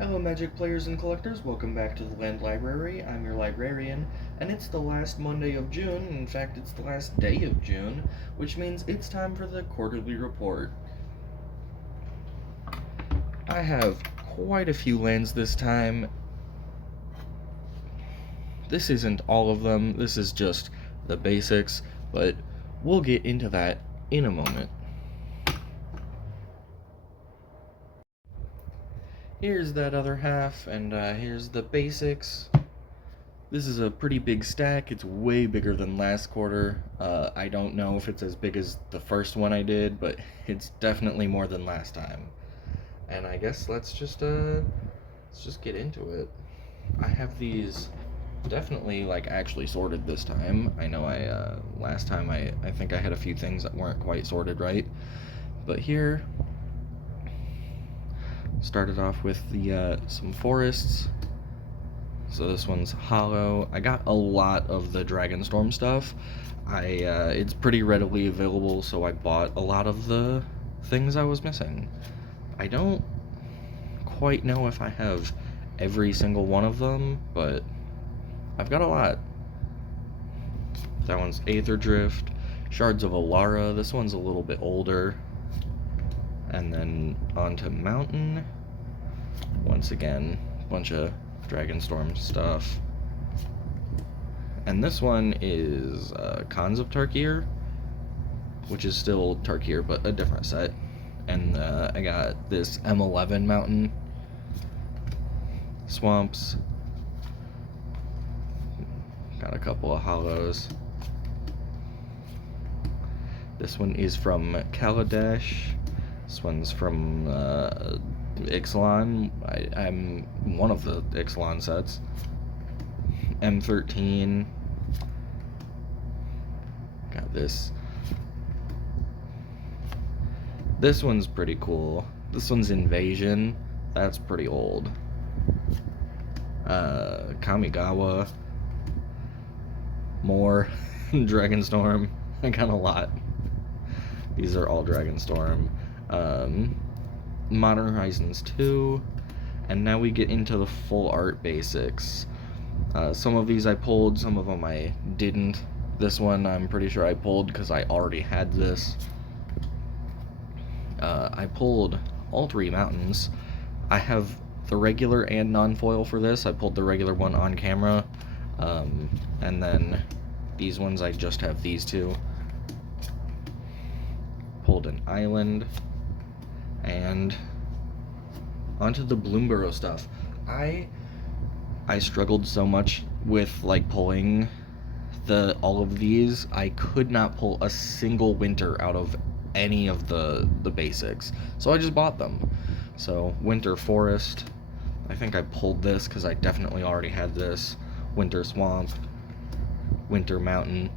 Hello, Magic players and collectors. Welcome back to the Land Library. I'm your librarian, and it's the last Monday of June. In fact, it's the last day of June, which means it's time for the quarterly report. I have quite a few lands this time. This isn't all of them, this is just the basics, but we'll get into that in a moment. Here's that other half, and here's the basics. This is a pretty big stack. It's way bigger than last quarter. I don't know if it's as big as the first one I did, but it's definitely more than last time. And I guess let's just get into it. I have these definitely like actually sorted this time. I know last time I think I had a few things that weren't quite sorted right. But here started off with the some forests. So this one's hollow. I got a lot of the Dragonstorm stuff. It's pretty readily available, so I bought a lot of the things I was missing. I don't quite know if I have every single one of them, but I've got a lot. That one's Aether Drift, Shards of Alara. This one's a little bit older. And then onto Mountain. Once again, bunch of Dragonstorm stuff. And this one is Khans of Tarkir, which is still Tarkir, but a different set. And I got this M11 Mountain, Swamps, got a couple of hollows. This one is from Kaladesh. This one's from Ixalan. I'm one of the Ixalan sets. M13. Got this. This one's pretty cool. This one's Invasion. That's pretty old. Kamigawa. More Dragonstorm. I got a lot. These are all Dragonstorm. Modern Horizons 2. And now we get into the full art basics. Some of these I pulled, some of them I didn't. This one I'm pretty sure I pulled because I already had this. I pulled all three mountains. I have the regular and non-foil for this. I pulled the regular one on camera. And then these ones I just have these two. Pulled an island. And onto the Bloomborough stuff. I struggled so much with like pulling all of these. I could not pull a single winter out of any of the basics, so I just bought them. So Winter Forest, I think I pulled this because I definitely already had this. Winter Swamp, Winter Mountain.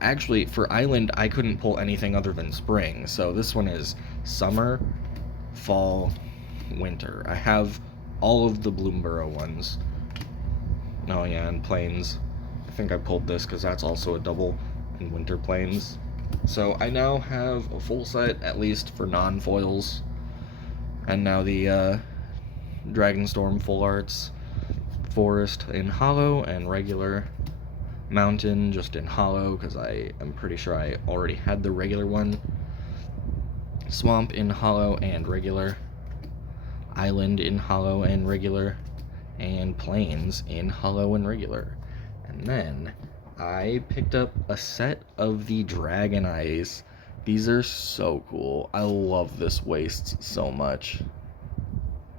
Actually, for Island, I couldn't pull anything other than Spring, so this one is Summer, Fall, Winter. I have all of the Bloomborough ones. Oh yeah, and Plains. I think I pulled this because that's also a double in Winter Plains. So I now have a full set, at least for non-foils. And now the Dragonstorm full arts. Forest in hollow and regular. Mountain just in hollow because I am pretty sure I already had the regular one. Swamp in hollow and regular. Island in hollow and regular. And Plains in hollow and regular. And then I picked up a set of the Dragon Eyes. These are so cool. I love this waist so much.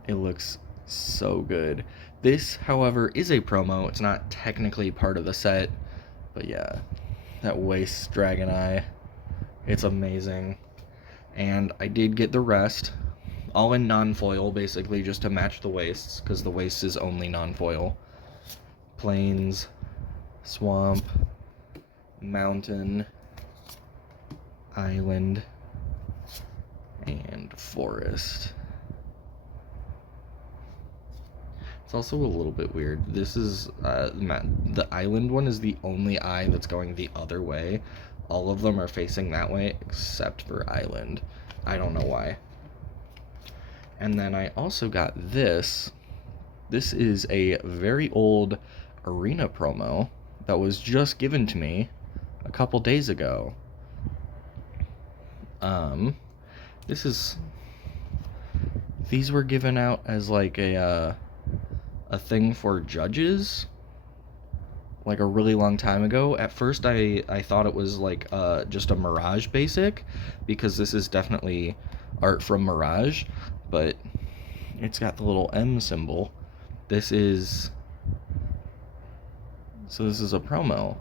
It looks so good. This, however, is a promo. It's not technically part of the set, but yeah, that waist Dragon Eye, it's amazing. And I did get the rest, all in non-foil, basically, just to match the waists, because the waist is only non-foil. Plains, Swamp, Mountain, Island, and Forest. It's also a little bit weird. This is, the Island one is the only eye that's going the other way. All of them are facing that way, except for Island. I don't know why. And then I also got this. This is a very old arena promo that was just given to me a couple days ago. This is... These were given out as like a thing for judges, like a really long time ago. At first I thought it was like just a Mirage basic, because this is definitely art from Mirage, but it's got the little M symbol. This is a promo,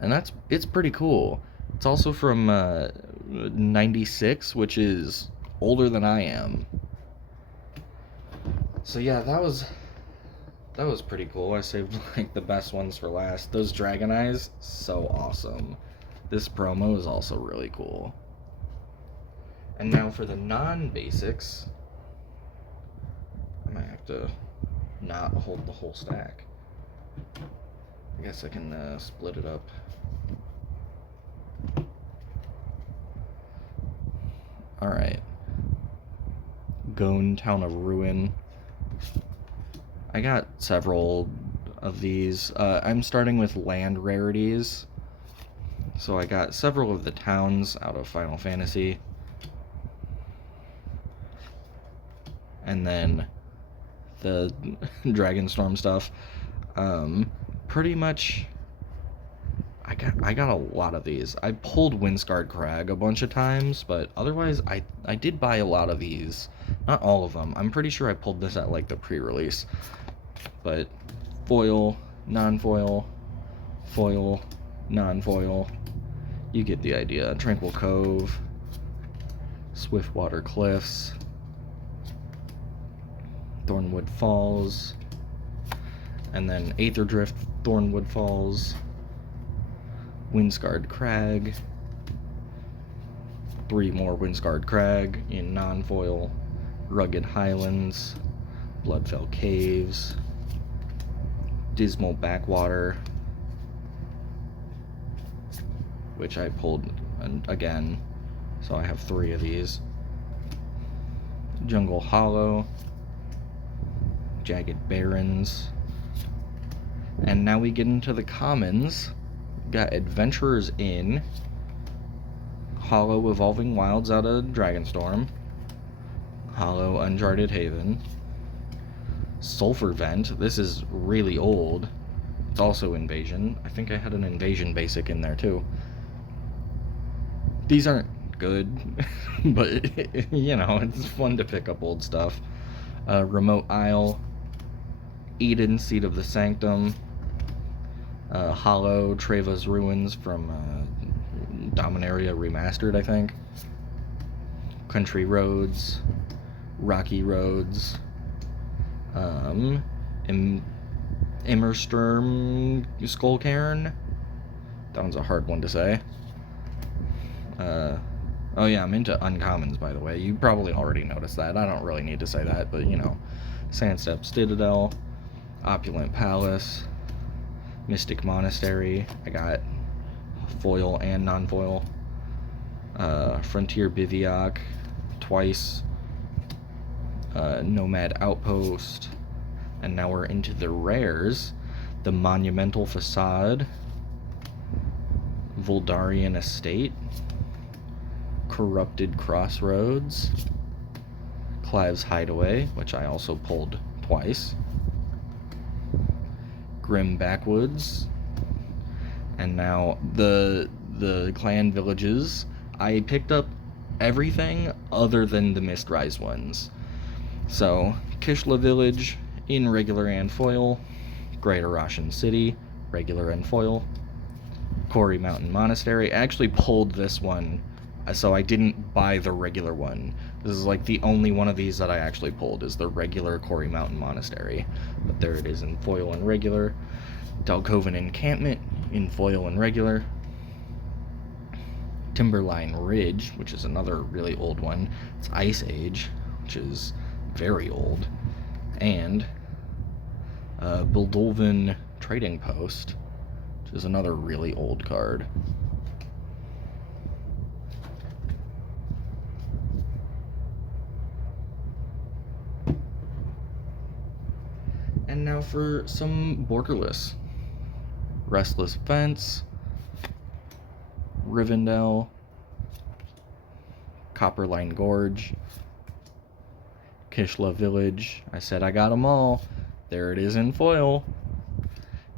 and it's pretty cool. It's also from 96, which is older than I am. So yeah, that was pretty cool. I saved like the best ones for last. Those dragon eyes, so awesome. This promo is also really cool. And now for the non-basics, I might have to not hold the whole stack. I guess I can split it up. Alright. Gone Town of Ruin. I got several of these. I'm starting with land rarities. So I got several of the towns out of Final Fantasy. And then the Dragonstorm stuff. Pretty much I got a lot of these. I pulled Windscarred Crag a bunch of times, but otherwise I did buy a lot of these. Not all of them. I'm pretty sure I pulled this at like the pre-release. But foil, non-foil, foil, non-foil. You get the idea. Tranquil Cove, Swiftwater Cliffs, Thornwood Falls, and then Aetherdrift, Thornwood Falls, Windscarred Crag, 3 more Windscarred Crag in non-foil, Rugged Highlands, Bloodfell Caves, Dismal Backwater, which I pulled again, so I have 3 of these, Jungle Hollow, Jagged Barrens, and now we get into the commons. Got Adventurer's Inn, Hollow Evolving Wilds out of Dragonstorm, Hollow Uncharted Haven, Sulphur Vent. This is really old. It's also Invasion. I think I had an Invasion basic in there too. These aren't good, but you know, it's fun to pick up old stuff. Remote Isle, Eden, Seat of the Sanctum, Hollow, Treva's Ruins from Dominaria Remastered, I think. Country Roads, Rocky Roads, Immersturm Skullcairn. That one's a hard one to say. Oh yeah, I'm into uncommons, by the way. You probably already noticed that. I don't really need to say that, but you know. Sandstep Citadel, Opulent Palace, Mystic Monastery. I got foil and non-foil. Frontier Bivouac twice. Nomad Outpost. And now we're into the rares. The Monumental Facade, Voldarian Estate, Corrupted Crossroads, Clive's Hideaway, which I also pulled twice, Grim Backwoods, and now the clan villages. I picked up everything other than the Mistrise ones. So, Kishla Village in regular and foil, Great Arashan City, regular and foil, Quarry Mountain Monastery. I actually pulled this one, so I didn't buy the regular one. This is like the only one of these that I actually pulled, is the regular Quarry Mountain Monastery. But there it is in foil and regular. Dalcoven Encampment in foil and regular. Timberline Ridge, which is another really old one. It's Ice Age, which is very old. And Bildolvin Trading Post, which is another really old card. And now for some borderless. Restless Fence, Rivendell, Copperline Gorge, Kishla Village. I said I got them all. There it is in foil.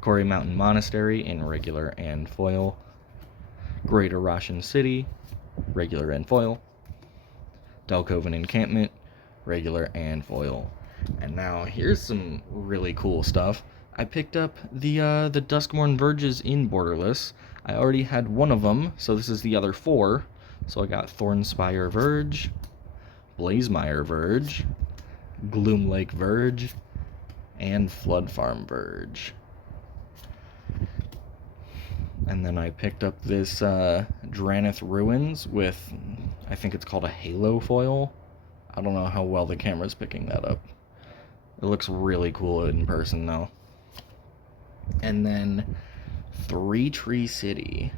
Quarry Mountain Monastery in regular and foil. Greater Roshan City, regular and foil. Delcoven Encampment, regular and foil. And now here's some really cool stuff. I picked up the Duskmourn Verges in borderless. I already had one of them, so this is the other 4. So I got Thornspire Verge, Blazemire Verge, Gloomlake Verge, and Flood Farm Verge. And then I picked up this Dranith Ruins with, I think it's called a Halo foil. I don't know how well the camera's picking that up. It looks really cool in person though. And then Three Tree City.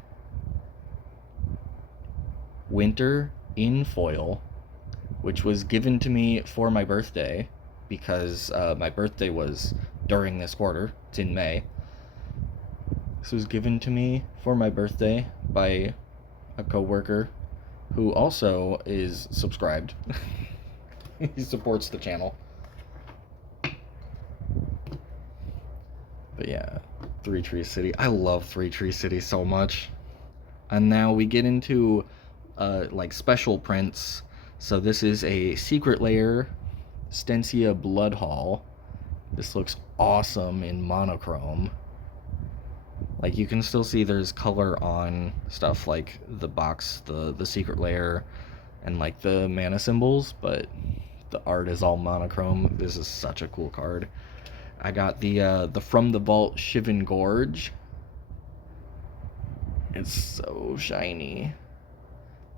Winter in foil, which was given to me for my birthday because my birthday was during this quarter. It's in May. This was given to me for my birthday by a coworker who also is subscribed. He supports the channel. But yeah, Three Tree City. I love Three Tree City so much. And now we get into like special prints. So this is a Secret Lair Stencia Blood Hall. This looks awesome in monochrome. Like you can still see there's color on stuff like the box, the Secret Lair, and like the mana symbols, but the art is all monochrome. This is such a cool card. I got the From the Vault Shivan Gorge. It's so shiny.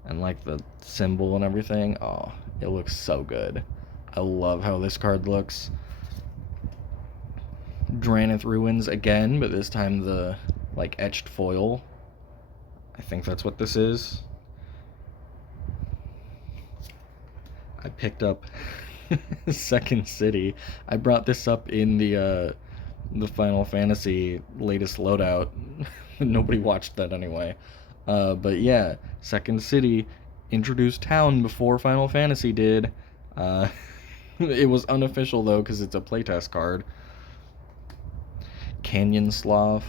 And like the symbol and everything, oh, it looks so good. I love how this card looks. Dranith Ruins again, but this time the like etched foil. I think that's what this is. I picked up Second City. I brought this up in the Final Fantasy latest loadout. Nobody watched that anyway. But yeah, Second City introduced town before Final Fantasy did. It was unofficial though because it's a playtest card. Canyon Sloth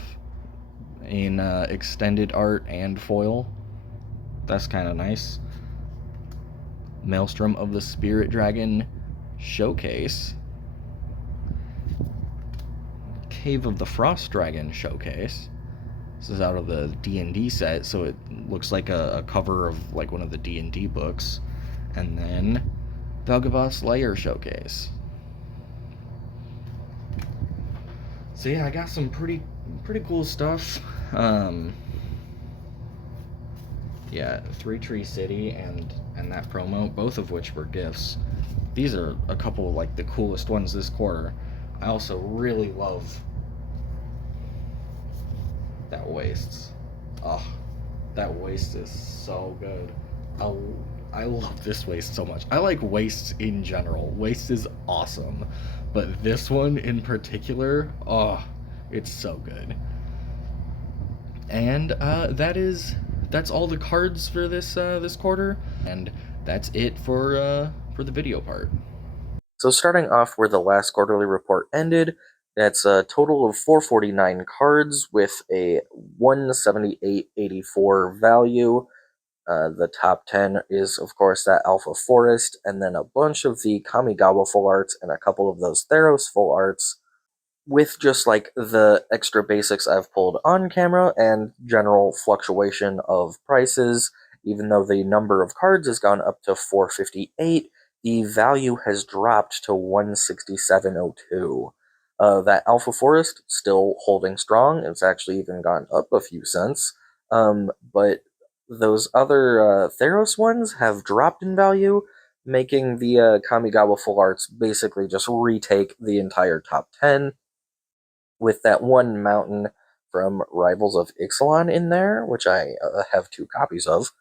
in extended art and foil. That's kind of nice. Maelstrom of the Spirit Dragon Showcase. Cave of the Frost Dragon Showcase. This is out of the D&D set, so it looks like a cover of like one of the D&D books. And then Vel'Gavoth's Lair Showcase. So yeah, I got some pretty cool stuff. Yeah, Three Tree City and that promo, both of which were gifts. These are a couple of like the coolest ones this quarter. I also really love that Wastes. Oh, that Waste is so good. I love this Waste so much. I like Wastes in general. Waste is awesome. But this one in particular, oh, it's so good. And that's all the cards for this quarter, and that's it for the video part. So starting off where the last quarterly report ended, that's a total of 449 cards with a 178.84 value. The top 10 is, of course, that Alpha Forest, and then a bunch of the Kamigawa full arts and a couple of those Theros full arts, with just like the extra basics I've pulled on camera and general fluctuation of prices. Even though the number of cards has gone up to 458, the value has dropped to 167.02. That Alpha Forest still holding strong. It's actually even gone up a few cents. But those other Theros ones have dropped in value, making the Kamigawa full arts basically just retake the entire top 10, with that one mountain from Rivals of Ixalan in there, which I have 2 copies of.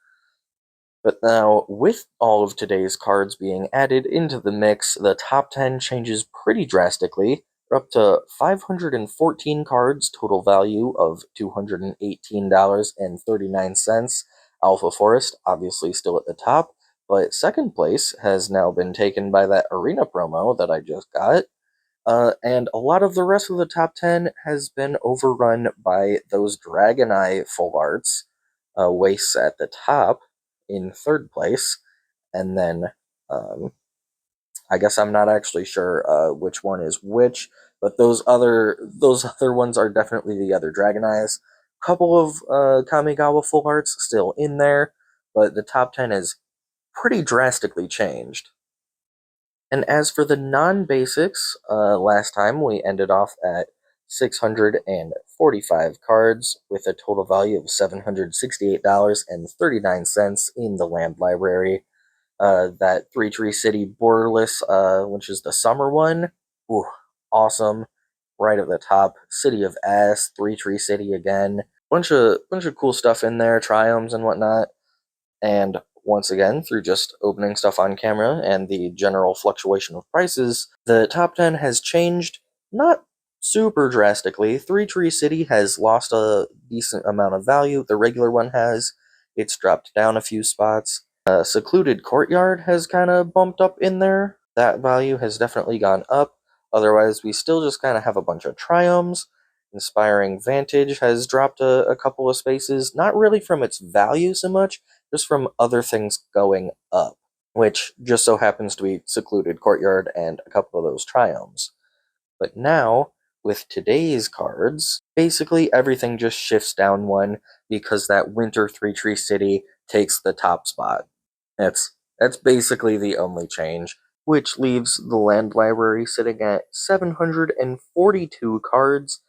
But now, with all of today's cards being added into the mix, the top 10 changes pretty drastically. We're up to 514 cards, total value of $218.39. Alpha Forest, obviously still at the top, but second place has now been taken by that Arena promo that I just got. And a lot of the rest of the top 10 has been overrun by those Dragon Eye full arts. Wastes at the top in third place, and then I guess I'm not actually sure which one is which, but those other ones are definitely the other Dragon Eyes. Couple of Kamigawa full arts still in there, but the top 10 is pretty drastically changed. And as for the non-basics, last time we ended off at 645 cards with a total value of $768.39 in the land library. That Three Tree City borderless, which is the summer one, ooh, awesome. Right at the top, City of Ass, Three Tree City again. Bunch of cool stuff in there, triumphs and whatnot. And once again, through just opening stuff on camera and the general fluctuation of prices, the top 10 has changed, not super drastically. Three Tree City has lost a decent amount of value, the regular one has. It's dropped down a few spots. Secluded Courtyard has kind of bumped up in there. That value has definitely gone up. Otherwise, we still just kind of have a bunch of triumphs. Inspiring Vantage has dropped a couple of spaces, not really from its value so much, just from other things going up, which just so happens to be Secluded Courtyard and a couple of those triumphs. But now, with today's cards, basically everything just shifts down one because that Winter Three Tree City takes the top spot. That's basically the only change, which leaves the land library sitting at 742 cards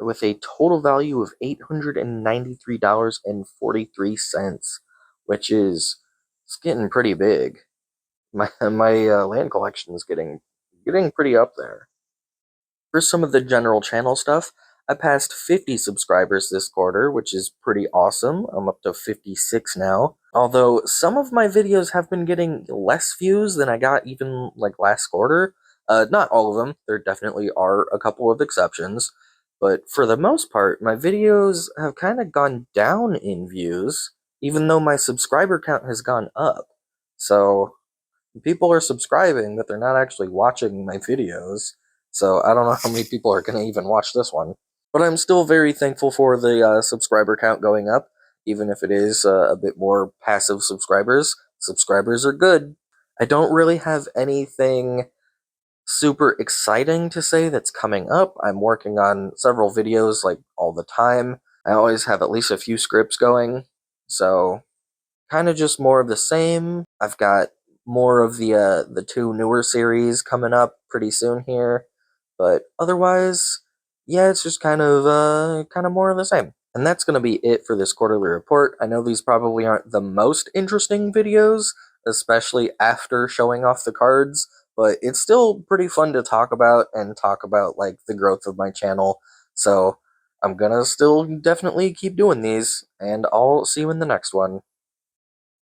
with a total value of $893.43, which is it's getting pretty big. My land collection is getting pretty up there. For some of the general channel stuff, I passed 50 subscribers this quarter, which is pretty awesome. I'm up to 56 now. Although some of my videos have been getting less views than I got even like last quarter. Not all of them. There definitely are a couple of exceptions. But for the most part, my videos have kind of gone down in views, even though my subscriber count has gone up. So people are subscribing, but they're not actually watching my videos. So I don't know how many people are going to even watch this one. But I'm still very thankful for the subscriber count going up, even if it is a bit more passive subscribers. Subscribers are good. I don't really have anything super exciting to say that's coming up. I'm working on several videos like all the time. I always have at least a few scripts going. So kind of just more of the same. I've got more of the two newer series coming up pretty soon here, but otherwise, yeah, it's just kind of more of the same. And that's going to be it for this quarterly report. I know these probably aren't the most interesting videos, especially after showing off the cards, but it's still pretty fun to talk about and talk about like the growth of my channel. So I'm gonna still definitely keep doing these, and I'll see you in the next one.